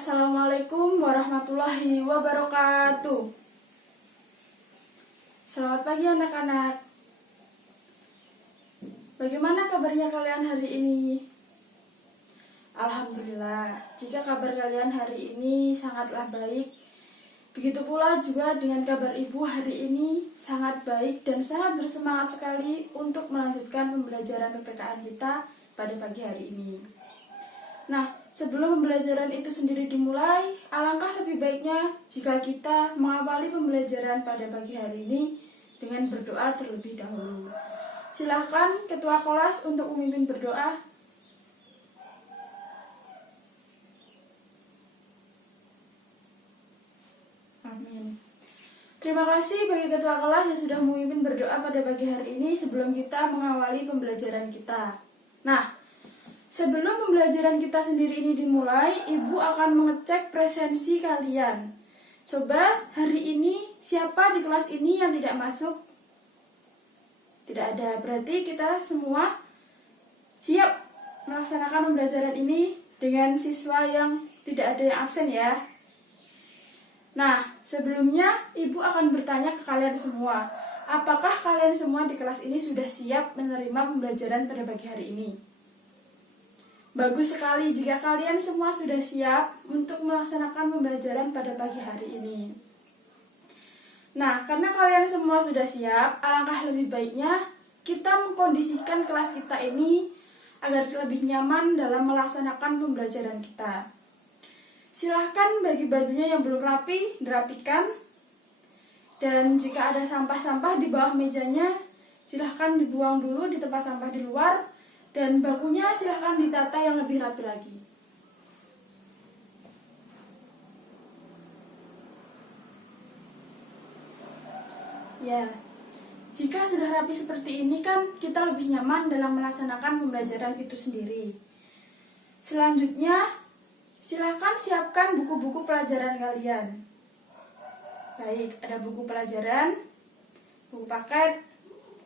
Assalamualaikum warahmatullahi wabarakatuh. Selamat pagi anak-anak. Bagaimana kabarnya kalian hari ini? Alhamdulillah, jika kabar kalian hari ini sangatlah baik, begitu pula juga dengan kabar ibu hari ini sangat baik dan sangat bersemangat sekali untuk melanjutkan pembelajaran PPKN kita pada pagi hari ini. Nah, sebelum pembelajaran itu sendiri dimulai, alangkah lebih baiknya jika kita mengawali pembelajaran pada pagi hari ini dengan berdoa terlebih dahulu. Silakan ketua kelas untuk memimpin berdoa. Amin. Terima kasih bagi ketua kelas yang sudah memimpin berdoa pada pagi hari ini sebelum kita mengawali pembelajaran kita. Nah, sebelum pembelajaran kita sendiri ini dimulai, Ibu akan mengecek presensi kalian. Coba hari ini siapa di kelas ini yang tidak masuk? Tidak ada, berarti kita semua siap melaksanakan pembelajaran ini dengan siswa yang tidak ada yang absen ya. Nah, sebelumnya Ibu akan bertanya ke kalian semua, apakah kalian semua di kelas ini sudah siap menerima pembelajaran pada pagi hari ini? Bagus sekali jika kalian semua sudah siap untuk melaksanakan pembelajaran pada pagi hari ini. Nah, karena kalian semua sudah siap, alangkah lebih baiknya kita mengkondisikan kelas kita ini agar lebih nyaman dalam melaksanakan pembelajaran kita. Silahkan bagi bajunya yang belum rapi, dirapikan. Dan jika ada sampah-sampah di bawah mejanya, silahkan dibuang dulu di tempat sampah di luar. Dan bakunya silahkan ditata yang lebih rapi lagi. Ya, jika sudah rapi seperti ini kan kita lebih nyaman dalam melaksanakan pembelajaran itu sendiri. Selanjutnya, silahkan siapkan buku-buku pelajaran kalian. Baik, ada buku pelajaran, buku paket,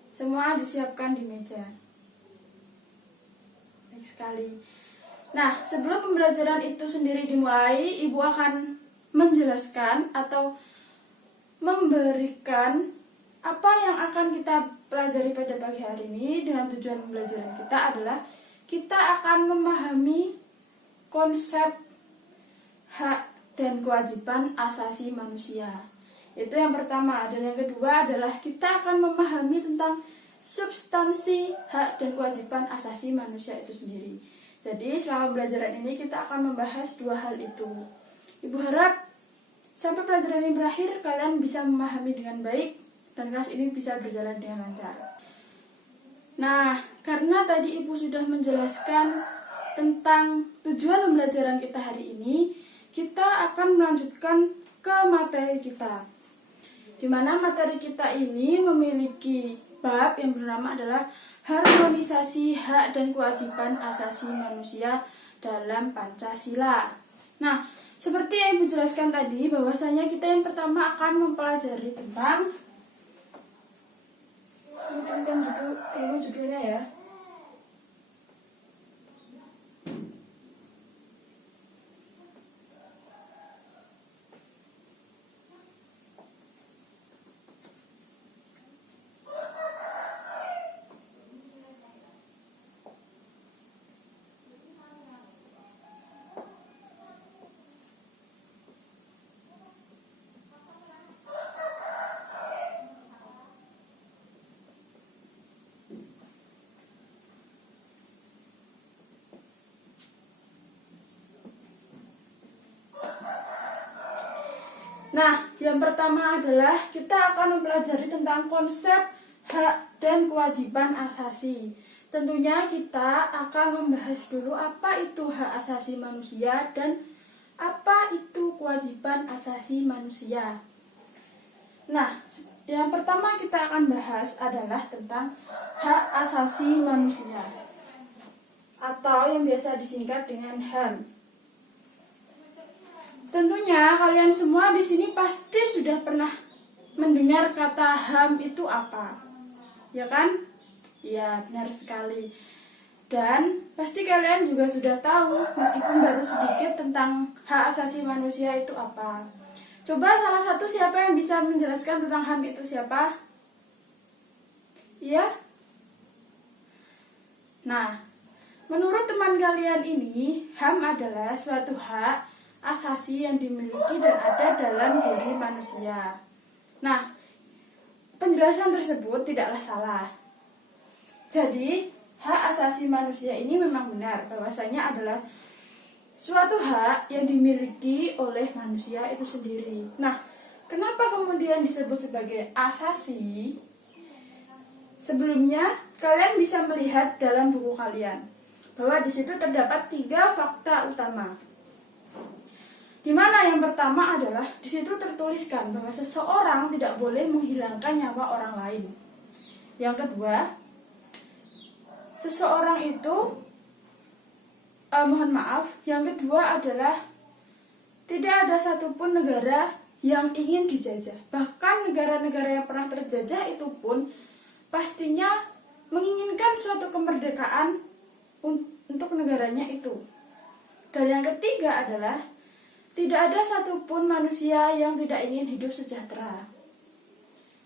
semua disiapkan di meja. Sekali. Nah, sebelum pembelajaran itu sendiri dimulai, Ibu akan menjelaskan atau memberikan apa yang akan kita pelajari pada pagi hari ini. Dengan tujuan pembelajaran kita adalah kita akan memahami konsep hak dan kewajiban asasi manusia. Itu yang pertama. Dan yang kedua adalah kita akan memahami tentang substansi hak dan kewajiban asasi manusia itu sendiri. Jadi selama pembelajaran ini kita akan membahas dua hal itu. Ibu harap sampai pelajaran ini berakhir kalian bisa memahami dengan baik dan kelas ini bisa berjalan dengan lancar. Nah, karena tadi Ibu sudah menjelaskan tentang tujuan pembelajaran kita hari ini, kita akan melanjutkan ke materi kita. Di mana materi kita ini memiliki bab yang bernama adalah harmonisasi hak dan kewajiban asasi manusia dalam Pancasila. Nah, seperti yang Ibu jelaskan tadi, bahwasanya kita yang pertama akan mempelajari tentang judulnya ya. Nah, yang pertama adalah kita akan mempelajari tentang konsep hak dan kewajiban asasi. Tentunya kita akan membahas dulu apa itu hak asasi manusia dan apa itu kewajiban asasi manusia. Nah, yang pertama kita akan bahas adalah tentang hak asasi manusia atau yang biasa disingkat dengan HAM. Tentunya kalian semua di sini pasti sudah pernah mendengar kata HAM itu apa, ya kan? Ya, benar sekali. Dan pasti kalian juga sudah tahu, meskipun baru sedikit, tentang hak asasi manusia itu apa. Coba salah satu siapa yang bisa menjelaskan tentang HAM itu siapa? Ya? Nah, menurut teman kalian ini, HAM adalah suatu hak asasi yang dimiliki dan ada dalam diri manusia. Nah, penjelasan tersebut tidaklah salah. Jadi, hak asasi manusia ini memang benar bahwasanya adalah suatu hak yang dimiliki oleh manusia itu sendiri. Nah, kenapa kemudian disebut sebagai asasi? Sebelumnya, kalian bisa melihat dalam buku kalian bahwa di situ terdapat 3 fakta utama. Di mana yang pertama adalah di situ tertuliskan bahwa seseorang tidak boleh menghilangkan nyawa orang lain. Yang kedua, seseorang itu yang kedua adalah tidak ada satupun negara yang ingin dijajah. Bahkan negara-negara yang pernah terjajah itu pun pastinya menginginkan suatu kemerdekaan untuk negaranya itu. Dan yang ketiga adalah tidak ada satupun manusia yang tidak ingin hidup sejahtera.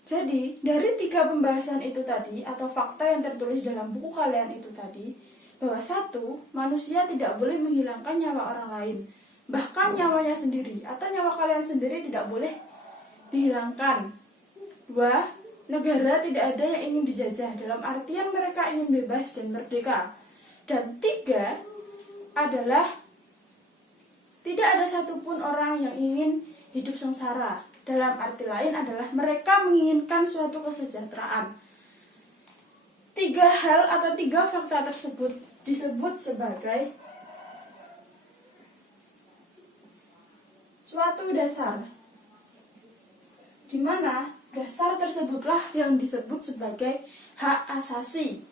Jadi, dari 3 pembahasan itu tadi, atau fakta yang tertulis dalam buku kalian itu tadi, bahwa 1, manusia tidak boleh menghilangkan nyawa orang lain. Bahkan nyawanya sendiri, atau nyawa kalian sendiri tidak boleh dihilangkan. 2, negara tidak ada yang ingin dijajah, dalam artian mereka ingin bebas dan merdeka. Dan 3, adalah tidak ada satupun orang yang ingin hidup sengsara. Dalam arti lain adalah mereka menginginkan suatu kesejahteraan. 3 hal atau 3 fakta tersebut disebut sebagai suatu dasar, di mana dasar tersebutlah yang disebut sebagai hak asasi.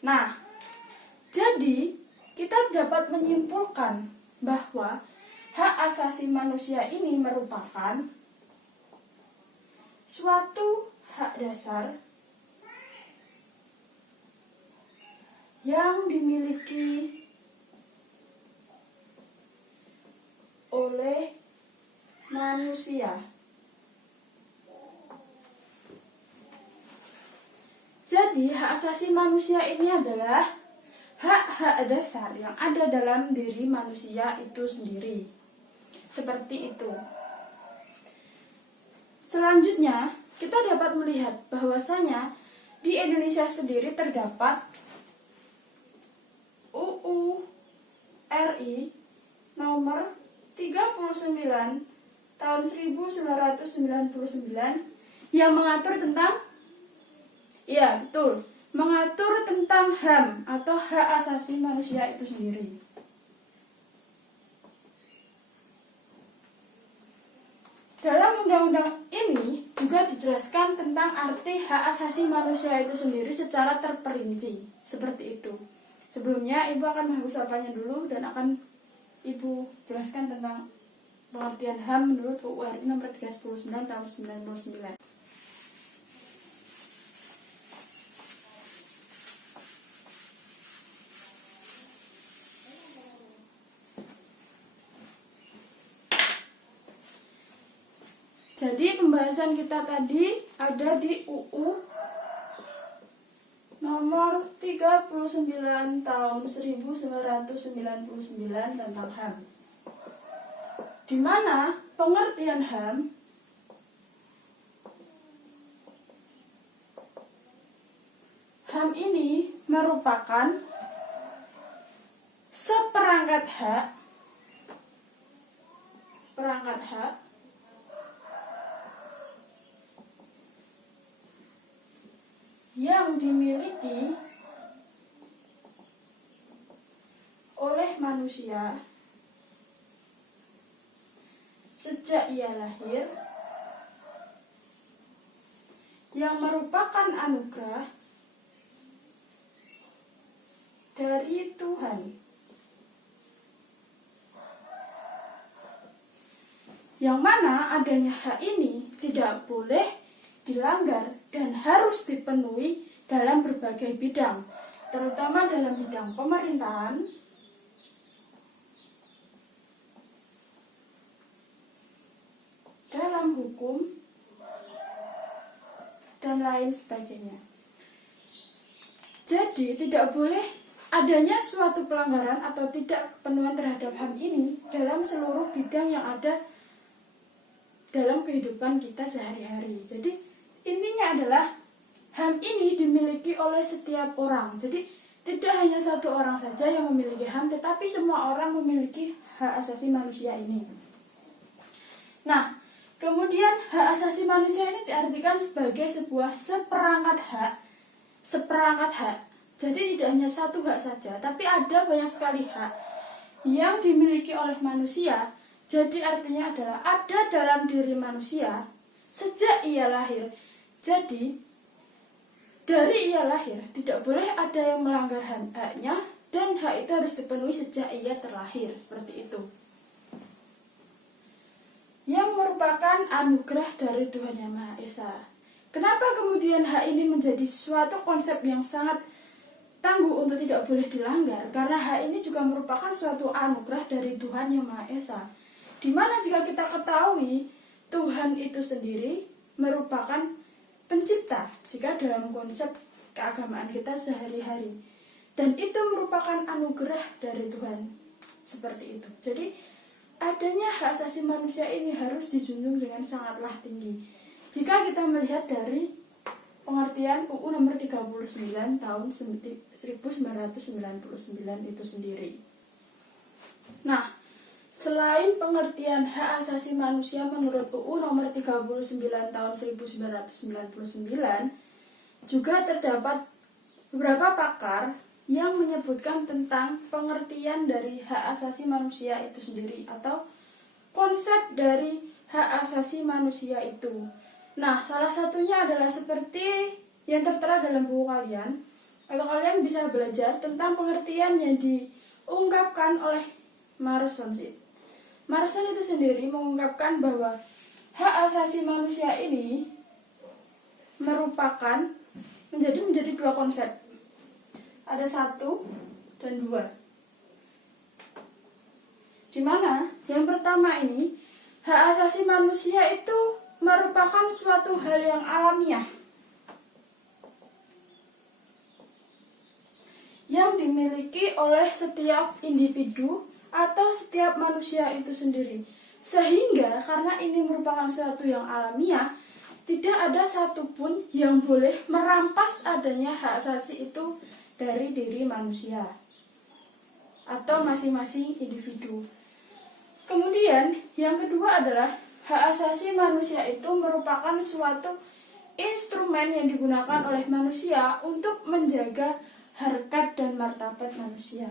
Nah, jadi kita dapat menyimpulkan bahwa hak asasi manusia ini merupakan suatu hak dasar yang dimiliki oleh manusia. Jadi, hak asasi manusia ini adalah hak-hak dasar yang ada dalam diri manusia itu sendiri. Seperti itu. Selanjutnya, kita dapat melihat bahwasanya di Indonesia sendiri terdapat UU RI nomor 39 tahun 1999 yang mengatur tentang mengatur tentang HAM atau hak asasi manusia itu sendiri. Dalam undang-undang ini juga dijelaskan tentang arti hak asasi manusia itu sendiri secara terperinci, seperti itu. Sebelumnya Ibu akan menghapusnya dulu dan akan Ibu jelaskan tentang pengertian HAM menurut UU RI nomor 39 tahun 1999. Jadi pembahasan kita tadi ada di UU nomor 39 tahun 1999 tentang HAM. Di mana pengertian HAM ini merupakan seperangkat hak yang dimiliki oleh manusia sejak ia lahir, yang merupakan anugerah dari Tuhan, yang mana adanya hak ini tidak boleh dilanggar dan harus dipenuhi dalam berbagai bidang, terutama dalam bidang pemerintahan, dalam hukum, dan lain sebagainya. Jadi tidak boleh adanya suatu pelanggaran atau tidak kepenuhan terhadap HAM ini dalam seluruh bidang yang ada dalam kehidupan kita sehari-hari. Jadi intinya adalah HAM ini dimiliki oleh setiap orang. Jadi tidak hanya satu orang saja yang memiliki HAM, tetapi semua orang memiliki hak asasi manusia ini. Nah, kemudian hak asasi manusia ini diartikan sebagai sebuah seperangkat hak. Jadi tidak hanya satu hak saja, tapi ada banyak sekali hak yang dimiliki oleh manusia. Jadi artinya adalah ada dalam diri manusia sejak ia lahir. Jadi dari ia lahir tidak boleh ada yang melanggar haknya, dan hak itu harus dipenuhi sejak ia terlahir, seperti itu. Yang merupakan anugerah dari Tuhan Yang Maha Esa. Kenapa kemudian hak ini menjadi suatu konsep yang sangat tangguh untuk tidak boleh dilanggar? Karena hak ini juga merupakan suatu anugerah dari Tuhan Yang Maha Esa. Dimana jika kita ketahui Tuhan itu sendiri merupakan pencipta, jika dalam konsep keagamaan kita sehari-hari, dan itu merupakan anugerah dari Tuhan, seperti itu. Jadi adanya hak asasi manusia ini harus dijunjung dengan sangatlah tinggi. Jika kita melihat dari pengertian UU nomor 39 tahun 1999 itu sendiri. Nah, selain pengertian hak asasi manusia menurut UU nomor 39 tahun 1999, juga terdapat beberapa pakar yang menyebutkan tentang pengertian dari hak asasi manusia itu sendiri atau konsep dari hak asasi manusia itu. Nah, salah satunya adalah seperti yang tertera dalam buku kalian, atau kalian bisa belajar tentang pengertian yang diungkapkan oleh Marson. Marson itu sendiri mengungkapkan bahwa hak asasi manusia ini merupakan menjadi dua konsep. Ada 1 dan 2. Di mana yang pertama ini, hak asasi manusia itu merupakan suatu hal yang alamiah yang dimiliki oleh setiap individu atau setiap manusia itu sendiri. Sehingga karena ini merupakan suatu yang alamiah, tidak ada satupun yang boleh merampas adanya hak asasi itu dari diri manusia atau masing-masing individu. Kemudian yang kedua adalah hak asasi manusia itu merupakan suatu instrumen yang digunakan oleh manusia untuk menjaga harkat dan martabat manusia.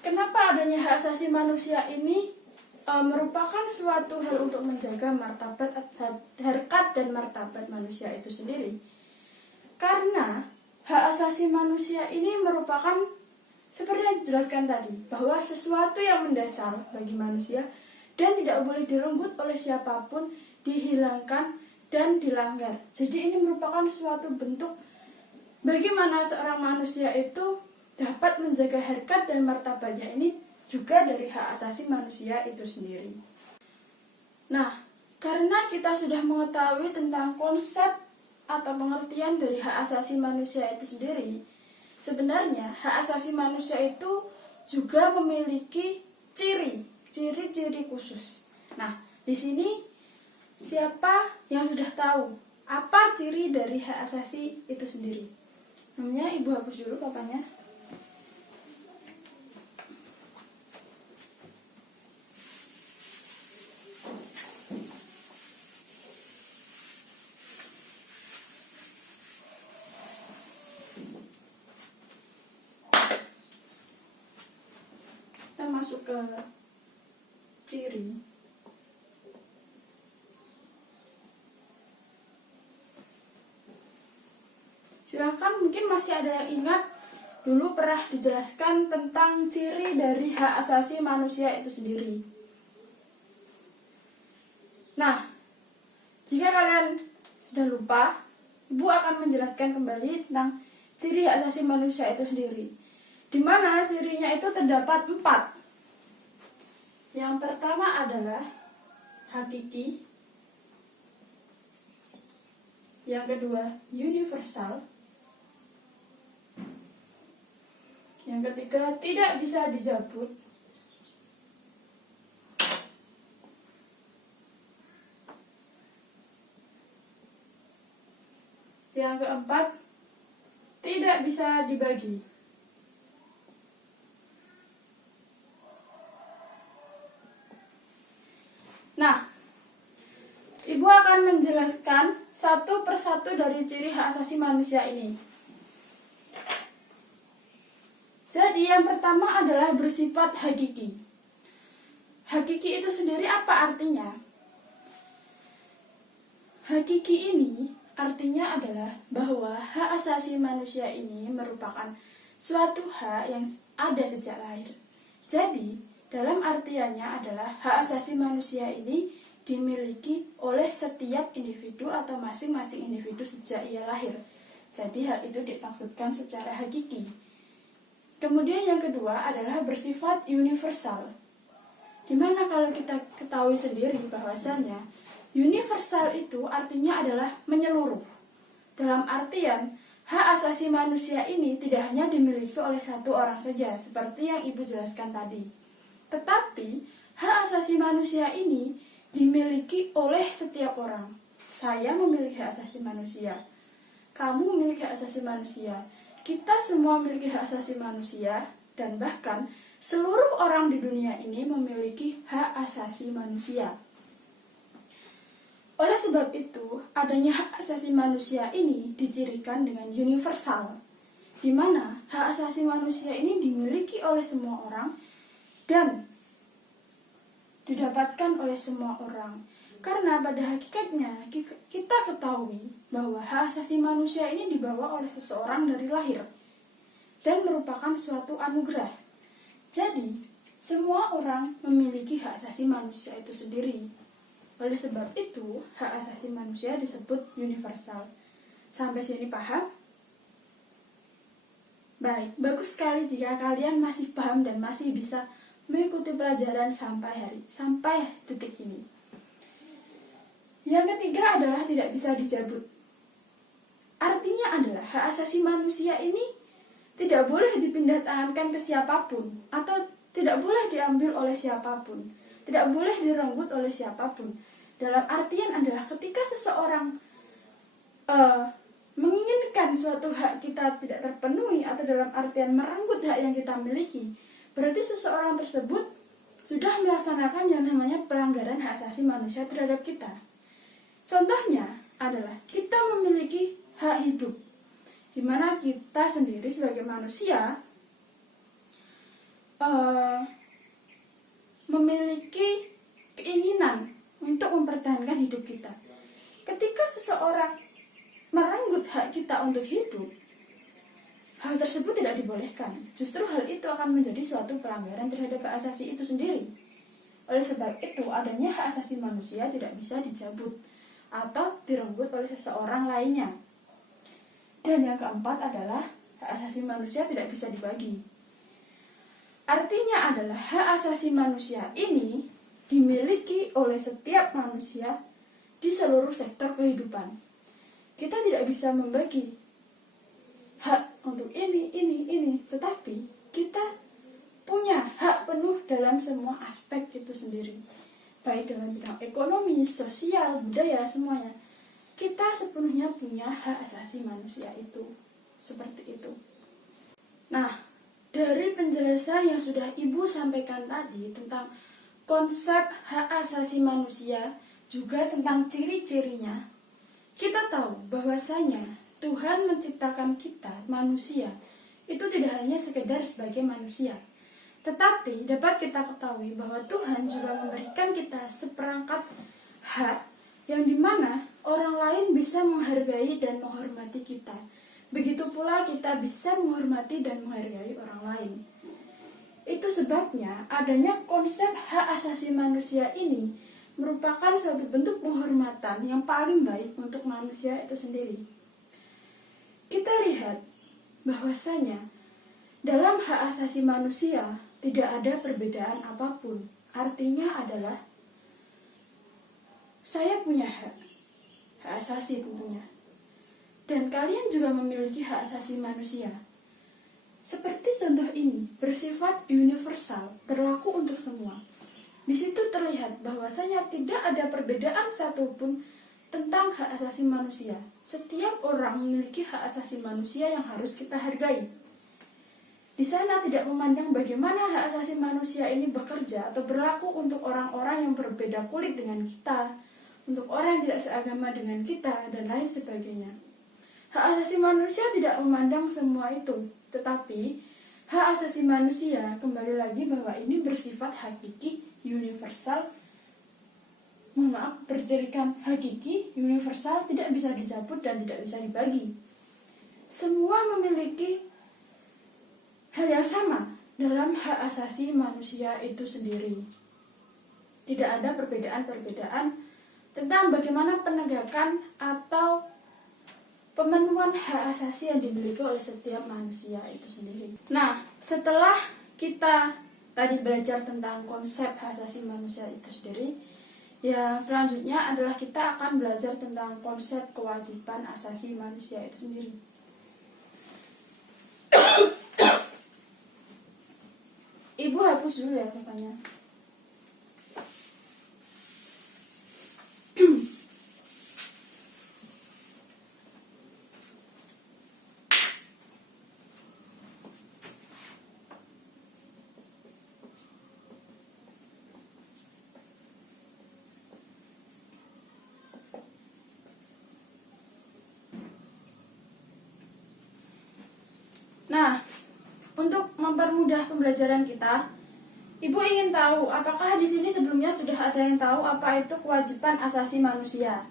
Kenapa adanya hak asasi manusia ini merupakan suatu hal untuk menjaga martabat, harkat dan martabat manusia itu sendiri? Karena hak asasi manusia ini merupakan seperti yang dijelaskan tadi, bahwa sesuatu yang mendasar bagi manusia dan tidak boleh direnggut oleh siapapun, dihilangkan dan dilanggar. Jadi ini merupakan suatu bentuk bagaimana seorang manusia itu dapat menjaga harkat dan martabatnya ini juga dari hak asasi manusia itu sendiri. Nah, karena kita sudah mengetahui tentang konsep atau pengertian dari hak asasi manusia itu sendiri, sebenarnya hak asasi manusia itu juga memiliki ciri-ciri khusus. Nah, di sini siapa yang sudah tahu apa ciri dari hak asasi itu sendiri? Namanya Ibu hapus dulu papanya. Masuk ke ciri. Silahkan, mungkin masih ada yang ingat dulu pernah dijelaskan tentang ciri dari hak asasi manusia itu sendiri. Nah, jika kalian sudah lupa, Ibu akan menjelaskan kembali tentang ciri hak asasi manusia itu sendiri, di mana cirinya itu terdapat 4. Yang pertama adalah hakiki, yang kedua universal, yang ketiga tidak bisa dicabut, yang keempat tidak bisa dibagi. Nah, Ibu akan menjelaskan satu persatu dari ciri hak asasi manusia ini. Jadi yang pertama adalah bersifat hakiki. Hakiki itu sendiri apa artinya? Hakiki ini artinya adalah bahwa hak asasi manusia ini merupakan suatu hak yang ada sejak lahir. Jadi, dalam artiannya adalah hak asasi manusia ini dimiliki oleh setiap individu atau masing-masing individu sejak ia lahir. Jadi hal itu dimaksudkan secara hakiki. Kemudian yang kedua adalah bersifat universal. Dimana kalau kita ketahui sendiri bahwasanya universal itu artinya adalah menyeluruh. Dalam artian hak asasi manusia ini tidak hanya dimiliki oleh satu orang saja seperti yang Ibu jelaskan tadi. Tetapi hak asasi manusia ini dimiliki oleh setiap orang. Saya memiliki hak asasi manusia. Kamu memiliki hak asasi manusia. Kita semua memiliki hak asasi manusia. Dan bahkan seluruh orang di dunia ini memiliki hak asasi manusia. Oleh sebab itu, adanya hak asasi manusia ini dicirikan dengan universal, di mana hak asasi manusia ini dimiliki oleh semua orang dan didapatkan oleh semua orang. Karena pada hakikatnya kita ketahui bahwa hak asasi manusia ini dibawa oleh seseorang dari lahir dan merupakan suatu anugerah. Jadi, semua orang memiliki hak asasi manusia itu sendiri. Oleh sebab itu, hak asasi manusia disebut universal. Sampai sini paham? Baik, bagus sekali jika kalian masih paham dan masih bisa mengikuti pelajaran sampai detik ini. Yang ketiga adalah tidak bisa dicabut. Artinya adalah hak asasi manusia ini tidak boleh dipindah tangankan ke siapapun atau tidak boleh diambil oleh siapapun, tidak boleh direnggut oleh siapapun. Dalam artian adalah ketika seseorang menginginkan suatu hak kita tidak terpenuhi atau dalam artian merenggut hak yang kita miliki, berarti seseorang tersebut sudah melaksanakan yang namanya pelanggaran hak asasi manusia terhadap kita. Contohnya adalah kita memiliki hak hidup, di mana kita sendiri sebagai manusia memiliki keinginan untuk mempertahankan hidup kita. Ketika seseorang merenggut hak kita untuk hidup, hal tersebut tidak dibolehkan. Justru hal itu akan menjadi suatu pelanggaran terhadap hak asasi itu sendiri. Oleh sebab itu, adanya hak asasi manusia tidak bisa dicabut atau direnggut oleh seseorang lainnya. Dan yang keempat adalah hak asasi manusia tidak bisa dibagi. Artinya adalah hak asasi manusia ini dimiliki oleh setiap manusia di seluruh sektor kehidupan. Kita tidak bisa membagi hak untuk ini, tetapi kita punya hak penuh dalam semua aspek itu sendiri. Baik dalam bidang ekonomi, sosial, budaya, semuanya. Kita sepenuhnya punya hak asasi manusia itu. Seperti itu. Nah, dari penjelasan yang sudah Ibu sampaikan tadi tentang konsep hak asasi manusia, juga tentang ciri-cirinya, kita tahu bahwasanya Tuhan menciptakan kita, manusia, itu tidak hanya sekedar sebagai manusia. Tetapi dapat kita ketahui bahwa Tuhan juga memberikan kita seperangkat hak yang dimana orang lain bisa menghargai dan menghormati kita. begitu pula kita bisa menghormati dan menghargai orang lain. Itu sebabnya adanya konsep hak asasi manusia ini merupakan suatu bentuk penghormatan yang paling baik untuk manusia itu sendiri. Kita lihat bahwasanya dalam hak asasi manusia tidak ada perbedaan apapun. Artinya adalah saya punya hak asasi tentunya. Dan kalian juga memiliki hak asasi manusia. Seperti contoh ini, bersifat universal, berlaku untuk semua. Di situ terlihat bahwasanya tidak ada perbedaan satupun tentang hak asasi manusia. Setiap orang memiliki hak asasi manusia yang harus kita hargai. Di sana tidak memandang bagaimana hak asasi manusia ini bekerja atau berlaku untuk orang-orang yang berbeda kulit dengan kita, untuk orang yang tidak seagama dengan kita, dan lain sebagainya. Hak asasi manusia tidak memandang semua itu, tetapi hak asasi manusia kembali lagi bahwa ini bersifat hakiki, universal. Berjadikan hakiki, universal, tidak bisa dicabut dan tidak bisa dibagi. Semua memiliki hal yang sama dalam hak asasi manusia itu sendiri. Tidak ada perbedaan-perbedaan tentang bagaimana penegakan atau pemenuhan hak asasi yang dimiliki oleh setiap manusia itu sendiri. Nah, setelah kita tadi belajar tentang konsep hak asasi manusia itu sendiri, yang selanjutnya adalah kita akan belajar tentang konsep kewajiban asasi manusia itu sendiri. Ibu hapus dulu ya papanya. Nah, untuk mempermudah pembelajaran kita, Ibu ingin tahu apakah di sini sebelumnya sudah ada yang tahu apa itu kewajiban asasi manusia?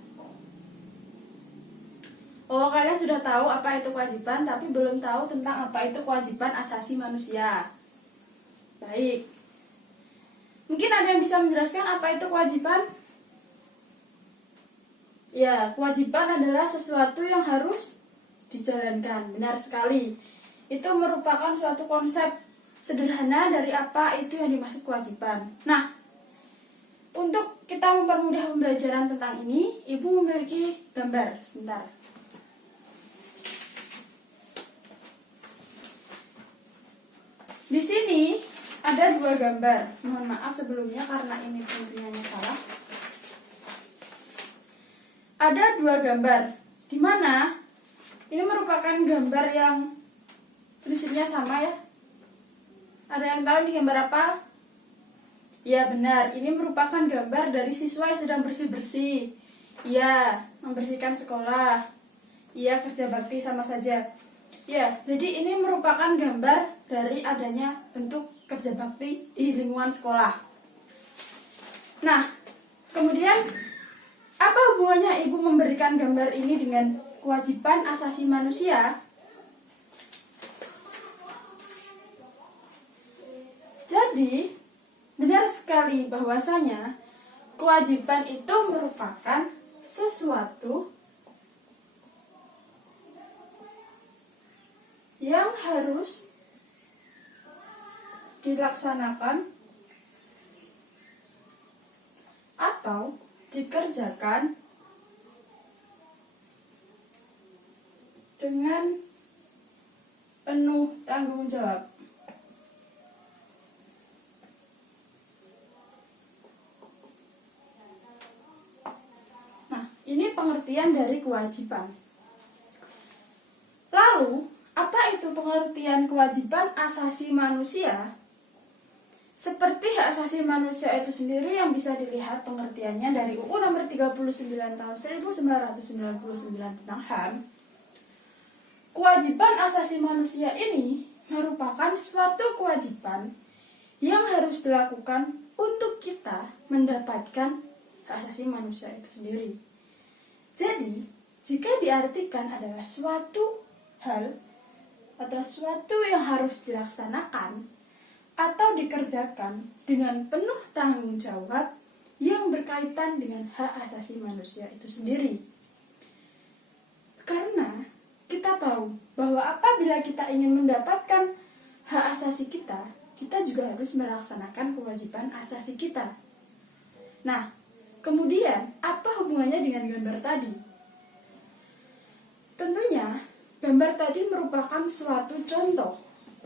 Oh, kalian sudah tahu apa itu kewajiban, tapi belum tahu tentang apa itu kewajiban asasi manusia. Baik. Mungkin ada yang bisa menjelaskan apa itu kewajiban? Ya, kewajiban adalah sesuatu yang harus dijalankan. Benar sekali. Itu merupakan suatu konsep sederhana dari apa itu yang dimaksud kewajiban. Nah, untuk kita mempermudah pembelajaran tentang ini, Ibu memiliki gambar. Sebentar. Di sini ada dua gambar. Mohon maaf sebelumnya karena ini pengertiannya salah. Ada dua gambar, di mana ini merupakan gambar yang prinsipnya sama ya. Ada yang tahu ini gambar apa? Ya benar, ini merupakan gambar dari siswa yang sedang bersih-bersih. Ya, membersihkan sekolah. Ya, kerja bakti sama saja. Ya, jadi ini merupakan gambar dari adanya bentuk kerja bakti di lingkungan sekolah. Nah, kemudian apa hubungannya Ibu memberikan gambar ini dengan kewajiban asasi manusia? Jadi, benar sekali bahwasanya kewajiban itu merupakan sesuatu yang harus dilaksanakan atau dikerjakan dengan penuh tanggung jawab. Ini pengertian dari kewajiban. Lalu, apa itu pengertian kewajiban asasi manusia? Seperti hak asasi manusia itu sendiri yang bisa dilihat pengertiannya dari UU nomor 39 tahun 1999 tentang HAM. Kewajiban asasi manusia ini merupakan suatu kewajiban yang harus dilakukan untuk kita mendapatkan hak asasi manusia itu sendiri. Jadi, jika diartikan adalah suatu hal atau sesuatu yang harus dilaksanakan atau dikerjakan dengan penuh tanggung jawab yang berkaitan dengan hak asasi manusia itu sendiri. Karena kita tahu bahwa apabila kita ingin mendapatkan hak asasi kita, kita juga harus melaksanakan kewajiban asasi kita. Nah, kemudian apa hubungannya dengan gambar tadi? Tentunya, gambar tadi merupakan suatu contoh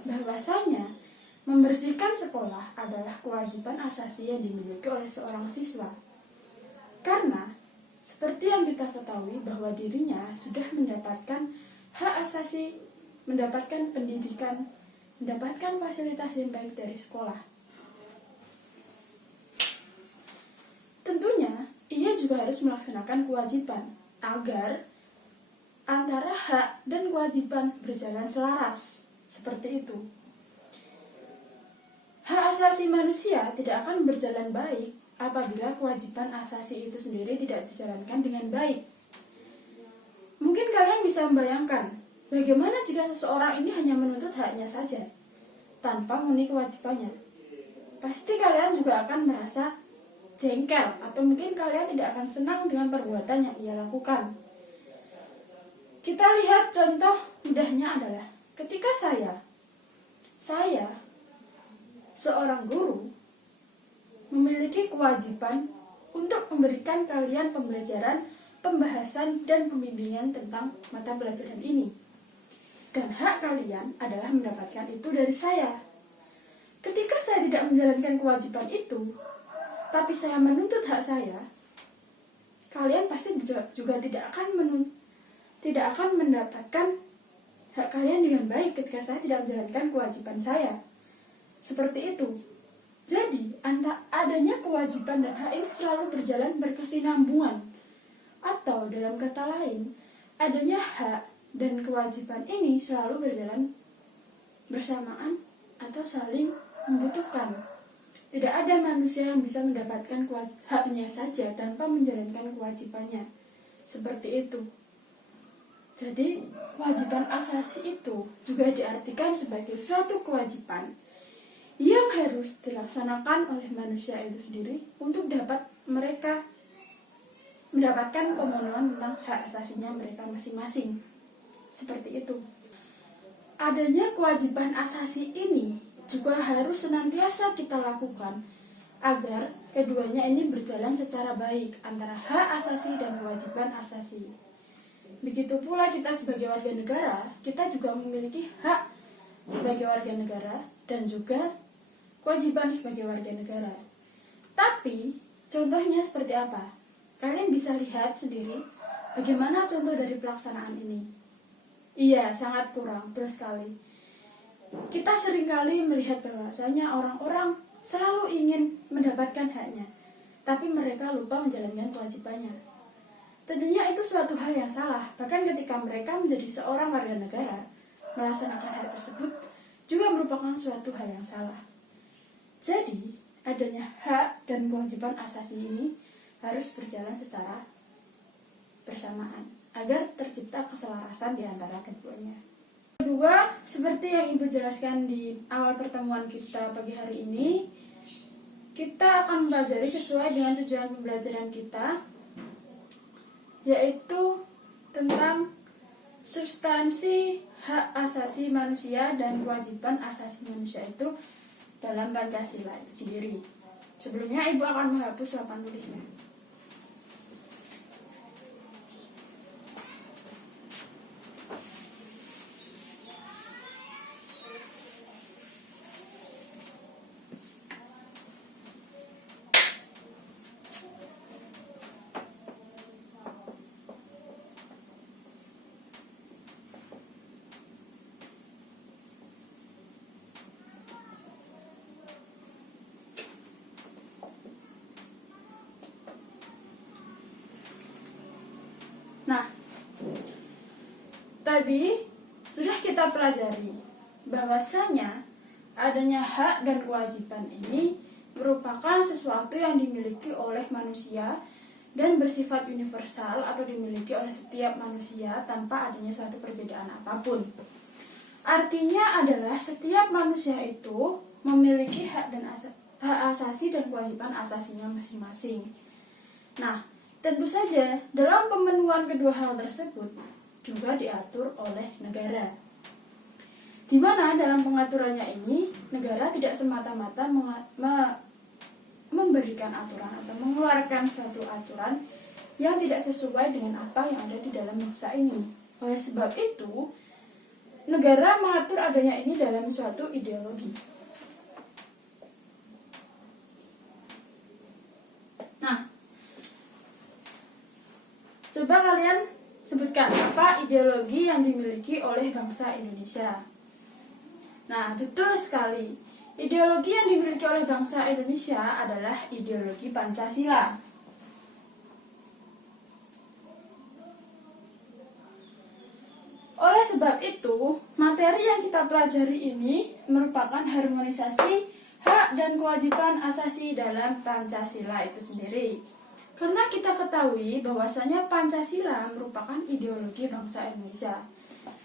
bahwasanya membersihkan sekolah adalah kewajiban asasi yang dimiliki oleh seorang siswa. Karena, seperti yang kita ketahui bahwa dirinya sudah mendapatkan hak asasi, mendapatkan pendidikan, mendapatkan fasilitas yang baik dari sekolah. Tentunya, ia juga harus melaksanakan kewajiban agar antara hak dan kewajiban berjalan selaras. Seperti itu. Hak asasi manusia tidak akan berjalan baik apabila kewajiban asasi itu sendiri tidak dijalankan dengan baik. Mungkin kalian bisa membayangkan, bagaimana jika seseorang ini hanya menuntut haknya saja, tanpa memenuhi kewajibannya. Pasti kalian juga akan merasa jengkel, atau mungkin kalian tidak akan senang dengan perbuatan yang ia lakukan. Kita lihat contoh mudahnya adalah ketika saya seorang guru memiliki kewajiban untuk memberikan kalian pembelajaran, pembahasan, dan pembimbingan tentang mata pelajaran ini. Dan hak kalian adalah mendapatkan itu dari saya. Ketika saya tidak menjalankan kewajiban itu, tapi saya menuntut hak saya, kalian pasti juga tidak akan mendapatkan hak kalian dengan baik ketika saya tidak menjalankan kewajiban saya. Seperti itu. Jadi, adanya kewajiban dan hak ini selalu berjalan berkesinambungan. Atau dalam kata lain, adanya hak dan kewajiban ini selalu berjalan bersamaan atau saling membutuhkan. Tidak ada manusia yang bisa mendapatkan haknya saja tanpa menjalankan kewajibannya. Seperti itu. Jadi, kewajiban asasi itu juga diartikan sebagai suatu kewajiban yang harus dilaksanakan oleh manusia itu sendiri untuk dapat mereka mendapatkan pemenuhan tentang hak asasinya mereka masing-masing. Seperti itu. Adanya kewajiban asasi ini juga harus senantiasa kita lakukan agar keduanya ini berjalan secara baik antara hak asasi dan kewajiban asasi. Begitu pula kita sebagai warga negara, kita juga memiliki hak sebagai warga negara dan juga kewajiban sebagai warga negara. Tapi, contohnya seperti apa? Kalian bisa lihat sendiri bagaimana contoh dari pelaksanaan ini. Iya, sangat kurang, terus sekali. Kita seringkali melihat bahwasanya orang-orang selalu ingin mendapatkan haknya, tapi mereka lupa menjalankan kewajibannya. Tentunya itu suatu hal yang salah, bahkan ketika mereka menjadi seorang warga negara, melaksanakan hak tersebut juga merupakan suatu hal yang salah. Jadi, adanya hak dan kewajiban asasi ini harus berjalan secara bersamaan agar tercipta keselarasan di antara keduanya. Kedua, seperti yang Ibu jelaskan di awal pertemuan kita pagi hari ini, kita akan mempelajari sesuai dengan tujuan pembelajaran kita, yaitu tentang substansi hak asasi manusia dan kewajiban asasi manusia itu dalam Pancasila itu sendiri. Sebelumnya Ibu akan menghapus papan tulisnya. Nah, tadi sudah kita pelajari bahwasanya adanya hak dan kewajiban ini merupakan sesuatu yang dimiliki oleh manusia dan bersifat universal atau dimiliki oleh setiap manusia tanpa adanya suatu perbedaan apapun. Artinya adalah setiap manusia itu memiliki hak asasi dan kewajiban asasinya masing-masing. Nah, tentu saja dalam pemenuhan kedua hal tersebut juga diatur oleh negara. Di mana dalam pengaturannya ini negara tidak semata-mata memberikan aturan atau mengeluarkan suatu aturan yang tidak sesuai dengan apa yang ada di dalam bangsa ini. Oleh sebab itu, negara mengatur adanya ini dalam suatu ideologi. Nah, coba kalian sebutkan apa ideologi yang dimiliki oleh bangsa Indonesia. Nah, betul sekali. Ideologi yang dimiliki oleh bangsa Indonesia adalah ideologi Pancasila. Oleh sebab itu, materi yang kita pelajari ini merupakan harmonisasi hak dan kewajiban asasi dalam Pancasila itu sendiri. Karena kita ketahui bahwasanya Pancasila merupakan ideologi bangsa Indonesia,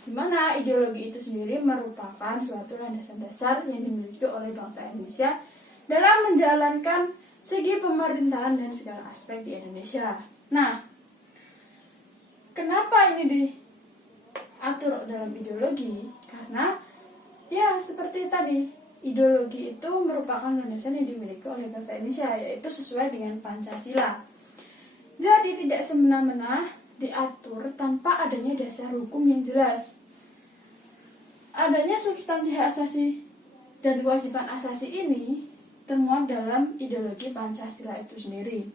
di mana ideologi itu sendiri merupakan suatu landasan dasar yang dimiliki oleh bangsa Indonesia dalam menjalankan segi pemerintahan dan segala aspek di Indonesia. Nah, kenapa ini diatur dalam ideologi? Karena ya seperti tadi, ideologi itu merupakan landasan yang dimiliki oleh bangsa Indonesia, yaitu sesuai dengan Pancasila. Jadi tidak semena-mena diatur tanpa adanya dasar hukum yang jelas. Adanya substansi hak asasi dan kewajiban asasi ini termuat dalam ideologi Pancasila itu sendiri.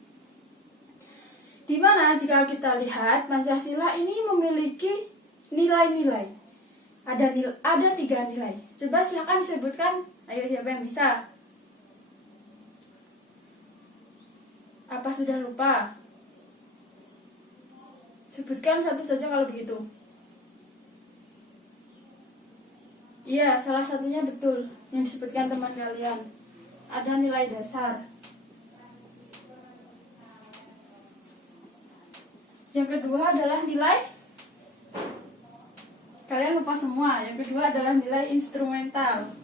Di mana jika kita lihat Pancasila ini memiliki nilai-nilai. Ada 3 nilai. Coba silakan disebutkan. Ayo, siapa yang bisa? Apa sudah lupa? Sebutkan satu saja kalau begitu. Iya, salah satunya betul yang disebutkan teman kalian. Ada nilai dasar. Yang kedua adalah nilai. Kalian lupa semua. Yang kedua adalah nilai instrumental.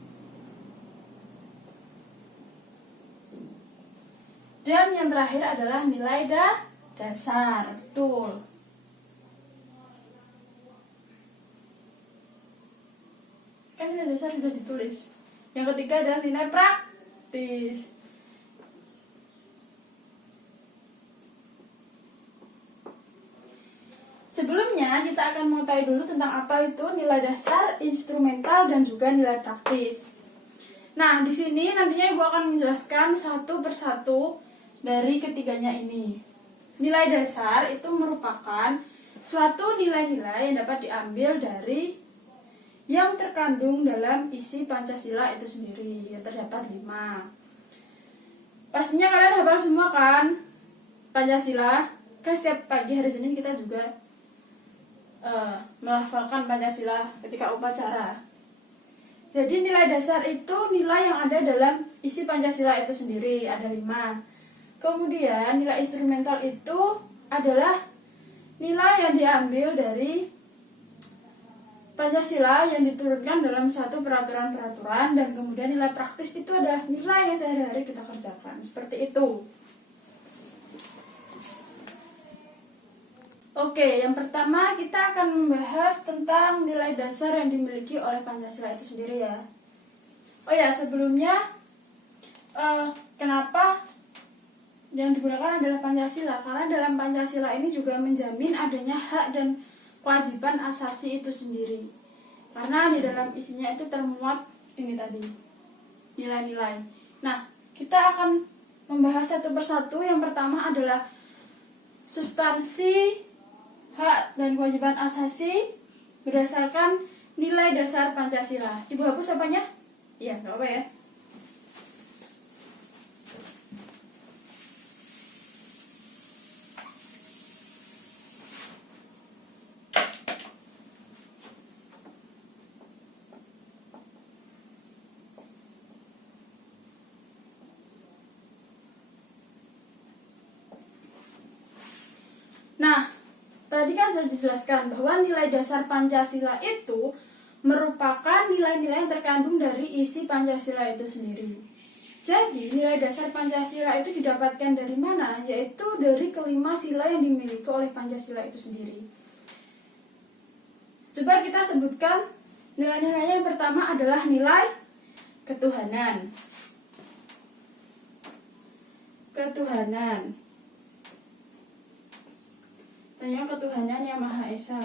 Dan yang terakhir adalah nilai dasar. Betul. Kan nilai dasar sudah ditulis. Yang ketiga adalah nilai praktis. Sebelumnya kita akan mengetahui dulu tentang apa itu nilai dasar, instrumental, dan juga nilai praktis. Nah, di sini nantinya Ibu akan menjelaskan satu persatu dari ketiganya ini. Nilai dasar itu merupakan suatu nilai-nilai yang dapat diambil dari yang terkandung dalam isi Pancasila itu sendiri, yang terdapat 5. Pastinya kalian hafal semua kan Pancasila? Kan setiap pagi hari Senin kita juga melafalkan Pancasila ketika upacara. Jadi nilai dasar itu nilai yang ada dalam isi Pancasila itu sendiri, ada 5. Kemudian nilai instrumental itu adalah nilai yang diambil dari Pancasila yang diturunkan dalam satu peraturan-peraturan, dan kemudian nilai praktis itu adalah nilai yang sehari-hari kita kerjakan. Seperti itu. Oke, yang pertama kita akan membahas tentang nilai dasar yang dimiliki oleh Pancasila itu sendiri ya. Oh ya, sebelumnya kenapa yang digunakan adalah Pancasila? Karena dalam Pancasila ini juga menjamin adanya hak dan kewajiban asasi itu sendiri. Karena di dalam isinya itu termuat ini tadi, nilai-nilai. Nah, kita akan membahas satu persatu. Yang pertama adalah substansi hak dan kewajiban asasi berdasarkan nilai dasar Pancasila. Ibu hapus apanya? Iya, nggak apa ya. tadi kan sudah dijelaskan bahwa nilai dasar Pancasila itu merupakan nilai-nilai yang terkandung dari isi Pancasila itu sendiri. Jadi nilai dasar Pancasila itu didapatkan dari mana? Yaitu dari kelima sila yang dimiliki oleh Pancasila itu sendiri. Coba kita sebutkan nilai-nilainya. Yang pertama adalah nilai ketuhanan. Tanya ketuhanan yang Maha Esa.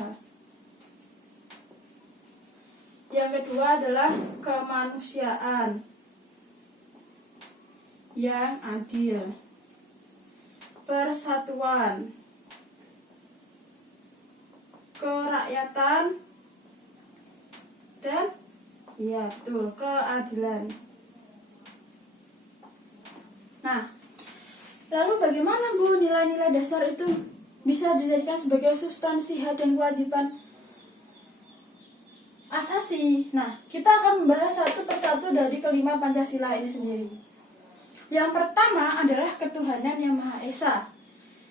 Yang kedua adalah kemanusiaan yang adil, persatuan, kerakyatan, dan keadilan. Nah, lalu bagaimana Bu nilai-nilai dasar itu bisa dijadikan sebagai substansi hak dan kewajiban asasi? Nah, kita akan membahas satu persatu dari kelima Pancasila ini sendiri. Yang pertama adalah ketuhanan yang Maha Esa.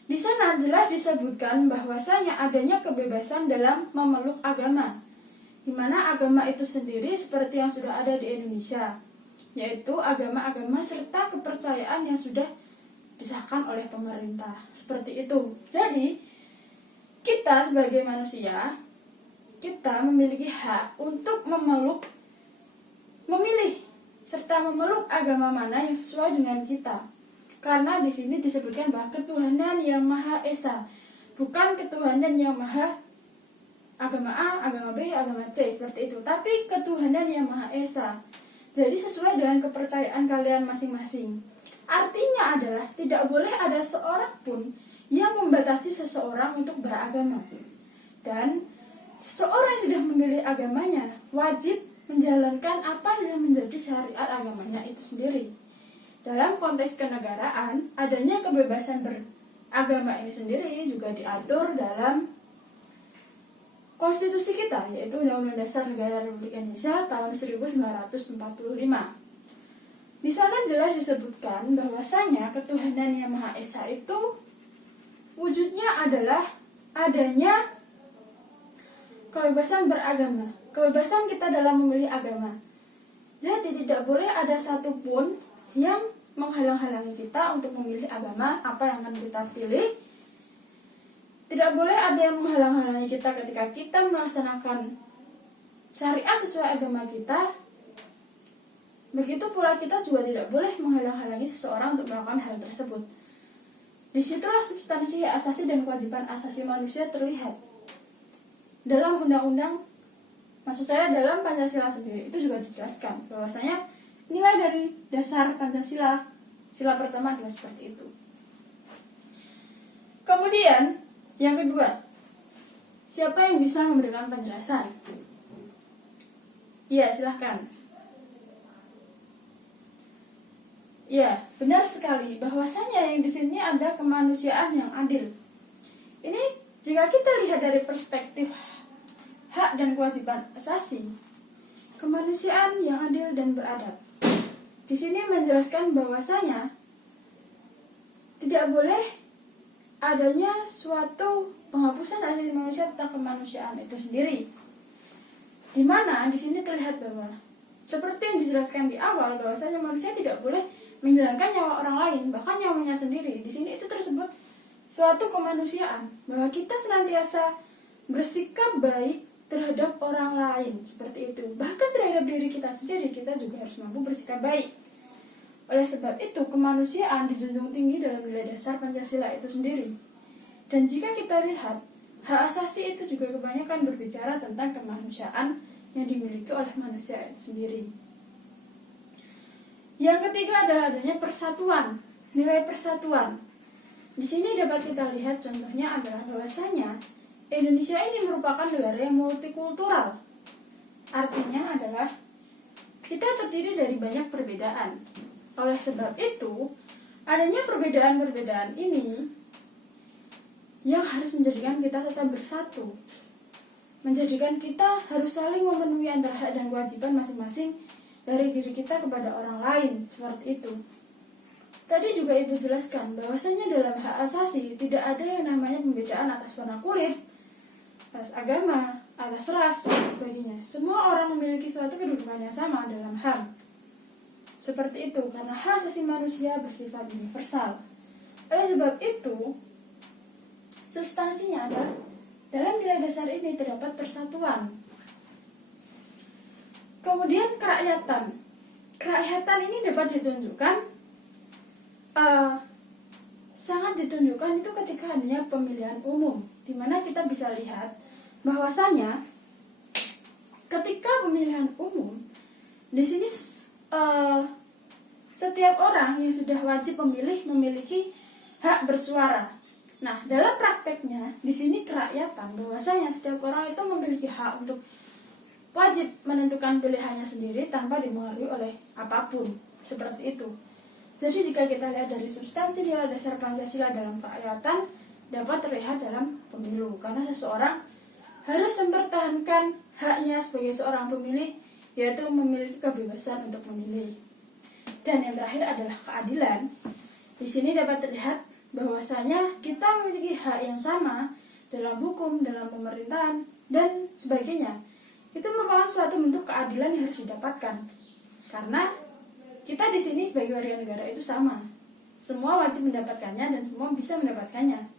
Di sana jelas disebutkan bahwasanya adanya kebebasan dalam memeluk agama, di mana agama itu sendiri seperti yang sudah ada di Indonesia, yaitu agama-agama serta kepercayaan yang sudah disahkan oleh pemerintah. Seperti itu. Jadi, kita sebagai manusia, kita memiliki hak untuk memilih serta memeluk agama mana yang sesuai dengan kita. Karena di sini disebutkan bahwa ketuhanan yang Maha Esa, bukan ketuhanan yang Maha agama A, agama B, agama C, seperti itu. Tapi ketuhanan yang Maha Esa. Jadi sesuai dengan kepercayaan kalian masing-masing. Artinya adalah tidak boleh ada seorang pun yang membatasi seseorang untuk beragama. Dan seseorang yang sudah memilih agamanya wajib menjalankan apa yang menjadi syariat agamanya itu sendiri. Dalam konteks kenegaraan, adanya kebebasan beragama ini sendiri juga diatur dalam konstitusi kita, yaitu Undang-Undang Dasar Negara Republik Indonesia tahun 1945. Di sana jelas disebutkan bahwasanya ketuhanan yang Maha Esa itu wujudnya adalah adanya kebebasan beragama, kebebasan kita dalam memilih agama. Jadi tidak boleh ada satupun yang menghalang-halangi kita untuk memilih agama apa yang akan kita pilih. Tidak boleh ada yang menghalang-halangi kita ketika kita melaksanakan syariat sesuai agama kita. Begitu pula kita juga tidak boleh menghalang-halangi seseorang untuk melakukan hal tersebut. Disitulah substansi asasi dan kewajiban asasi manusia terlihat. Dalam undang-undang, maksud saya dalam Pancasila sendiri, itu juga dijelaskan bahwasanya nilai dari dasar Pancasila, sila pertama adalah seperti itu. Kemudian, yang kedua, siapa yang bisa memberikan penjelasan? Iya, silahkan. Ya, benar sekali bahwasanya yang di sini ada kemanusiaan yang adil. Ini jika kita lihat dari perspektif hak dan kewajiban asasi, kemanusiaan yang adil dan beradab. Di sini menjelaskan bahwasanya tidak boleh adanya suatu penghapusan asasi manusia tentang kemanusiaan itu sendiri. Di mana di sini terlihat bahwa seperti yang dijelaskan di awal bahwasanya manusia tidak boleh menghilangkan nyawa orang lain, bahkan nyawanya sendiri. Di sini itu tersebut suatu kemanusiaan, bahwa kita senantiasa bersikap baik terhadap orang lain, seperti itu. Bahkan terhadap diri kita sendiri, kita juga harus mampu bersikap baik. Oleh sebab itu, kemanusiaan dijunjung tinggi dalam nilai dasar Pancasila itu sendiri. Dan jika kita lihat, hak asasi itu juga kebanyakan berbicara tentang kemanusiaan yang dimiliki oleh manusia itu sendiri. Yang ketiga adalah adanya persatuan, nilai persatuan. Di sini dapat kita lihat contohnya adalah bahwasanya Indonesia ini merupakan negara yang multikultural. Artinya adalah kita terdiri dari banyak perbedaan. Oleh sebab itu, adanya perbedaan-perbedaan ini yang harus menjadikan kita tetap bersatu. Menjadikan kita harus saling memenuhi antara hak dan kewajiban masing-masing dari diri kita kepada orang lain, seperti itu. Tadi juga Ibu jelaskan bahwasanya dalam hak asasi tidak ada yang namanya pembedaan atas warna kulit, atas agama, atas ras, dan sebagainya. Semua orang memiliki suatu kedudukan yang sama dalam HAM. Seperti itu, karena hak asasi manusia bersifat universal. Oleh sebab itu, substansinya adalah dalam nilai dasar ini terdapat persatuan. Kemudian kerakyatan. Kerakyatan ini dapat ditunjukkan, sangat ditunjukkan itu ketika adanya pemilihan umum, di mana kita bisa lihat bahwasanya ketika pemilihan umum di sini setiap orang yang sudah wajib memilih memiliki hak bersuara. Nah, dalam prakteknya di sini kerakyatan bahwasanya setiap orang itu memiliki hak untuk wajib menentukan pilihannya sendiri tanpa dipengaruhi oleh apapun. Seperti itu. Jadi jika kita lihat dari substansi nilai dasar Pancasila dalam kerakyatan dapat terlihat dalam pemilu, karena seseorang harus mempertahankan haknya sebagai seorang pemilih, yaitu memiliki kebebasan untuk memilih. Dan yang terakhir adalah keadilan. Di sini dapat terlihat bahwasanya kita memiliki hak yang sama dalam hukum, dalam pemerintahan, dan sebagainya. Itu merupakan suatu bentuk keadilan yang harus didapatkan. Karena kita di sini sebagai warga negara itu sama. Semua wajib mendapatkannya dan semua bisa mendapatkannya.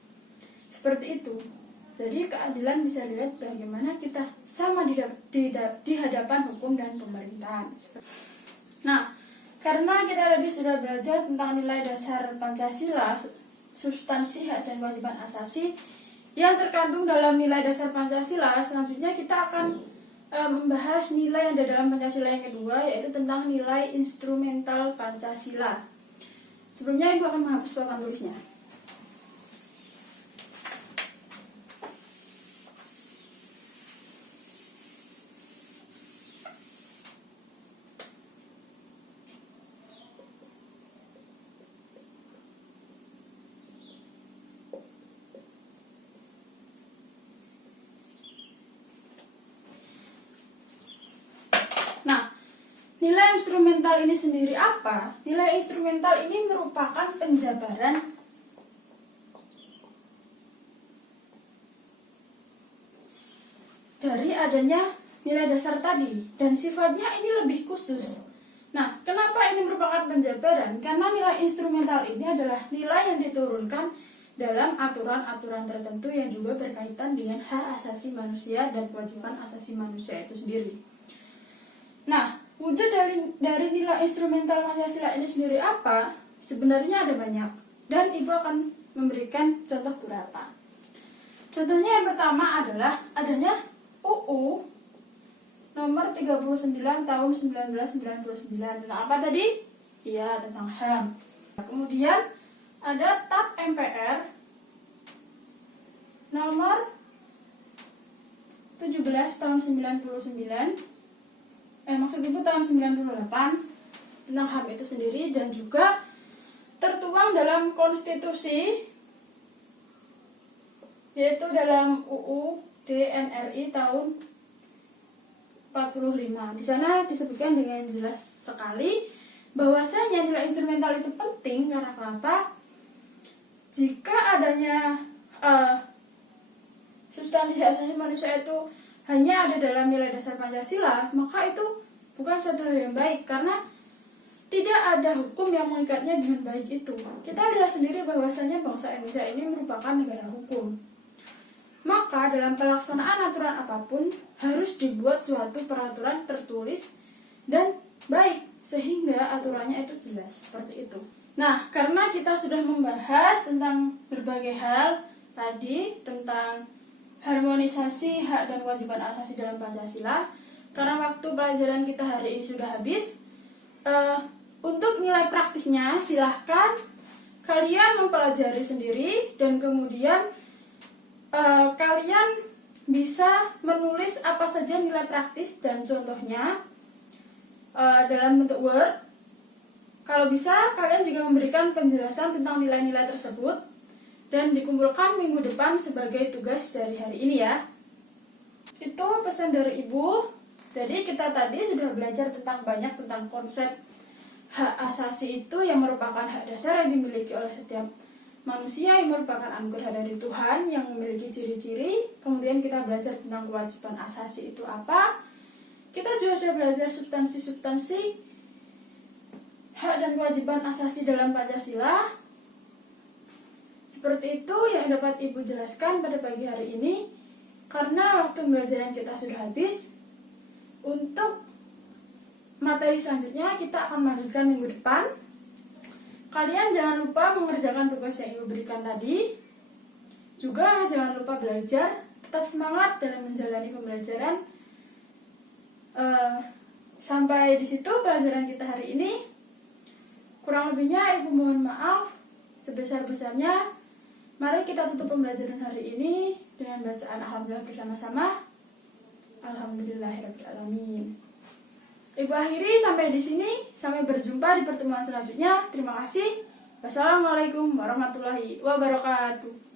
Seperti itu. Jadi keadilan bisa dilihat bagaimana kita sama di hadapan hukum dan pemerintahan. Nah, karena kita tadi sudah belajar tentang nilai dasar Pancasila, substansi hak dan kewajiban asasi yang terkandung dalam nilai dasar Pancasila, selanjutnya kita akan membahas nilai yang ada dalam Pancasila yang kedua, yaitu tentang nilai instrumental Pancasila. Sebelumnya Ibu akan menghapus papan tulisnya. Nilai instrumental ini sendiri apa? Nilai instrumental ini merupakan penjabaran dari adanya nilai dasar tadi, dan sifatnya ini lebih khusus. Nah, kenapa ini merupakan penjabaran? Karena nilai instrumental ini adalah nilai yang diturunkan dalam aturan-aturan tertentu yang juga berkaitan dengan hak asasi manusia dan kewajiban asasi manusia itu sendiri. Nah, wujud dari nilai instrumental Pancasila ini sendiri apa? Sebenarnya ada banyak, dan Ibu akan memberikan contoh beberapa. Contohnya yang pertama adalah adanya UU nomor 39 tahun 1999. Tentang apa tadi? Iya, tentang HAM. Kemudian ada TAP MPR nomor 17 tahun 99. Maksud Ibu tahun 98 tentang HAM itu sendiri, dan juga tertuang dalam konstitusi, yaitu dalam UU DNRI tahun 45. Di sana disebutkan dengan jelas sekali bahwasanya nilai instrumental itu penting karena kenapa? Jika adanya substansi hak asasi manusia itu hanya ada dalam nilai dasar Pancasila, maka itu bukan suatu hal yang baik, karena tidak ada hukum yang mengikatnya dengan baik itu. Kita lihat sendiri bahwasanya bangsa Indonesia ini merupakan negara hukum. Maka dalam pelaksanaan aturan apapun harus dibuat suatu peraturan tertulis dan baik, sehingga aturannya itu jelas, seperti itu. Nah, karena kita sudah membahas tentang berbagai hal tadi, tentang harmonisasi hak dan kewajiban asasi dalam Pancasila, karena waktu pelajaran kita hari ini sudah habis, untuk nilai praktisnya silahkan kalian mempelajari sendiri, dan kemudian kalian bisa menulis apa saja nilai praktis dan contohnya dalam bentuk Word. Kalau bisa, kalian juga memberikan penjelasan tentang nilai-nilai tersebut dan dikumpulkan minggu depan sebagai tugas dari hari ini ya. Itu pesan dari Ibu. Jadi kita tadi sudah belajar banyak tentang konsep hak asasi itu yang merupakan hak dasar yang dimiliki oleh setiap manusia yang merupakan anugerah dari Tuhan yang memiliki ciri-ciri. Kemudian kita belajar tentang kewajiban asasi itu apa. Kita juga sudah belajar substansi-substansi hak dan kewajiban asasi dalam Pancasila. Seperti itu yang dapat Ibu jelaskan pada pagi hari ini. Karena waktu pembelajaran kita sudah habis, untuk materi selanjutnya kita akan melanjutkan minggu depan. Kalian jangan lupa mengerjakan tugas yang Ibu berikan tadi. Juga jangan lupa belajar, tetap semangat dalam menjalani pembelajaran. Sampai di situ pelajaran kita hari ini. Kurang lebihnya Ibu mohon maaf sebesar-besarnya. Mari kita tutup pembelajaran hari ini dengan bacaan alhamdulillah bersama-sama. Alhamdulillahirrahmanirrahim. Ibu akhiri sampai di sini. Sampai berjumpa di pertemuan selanjutnya. Terima kasih. Wassalamualaikum warahmatullahi wabarakatuh.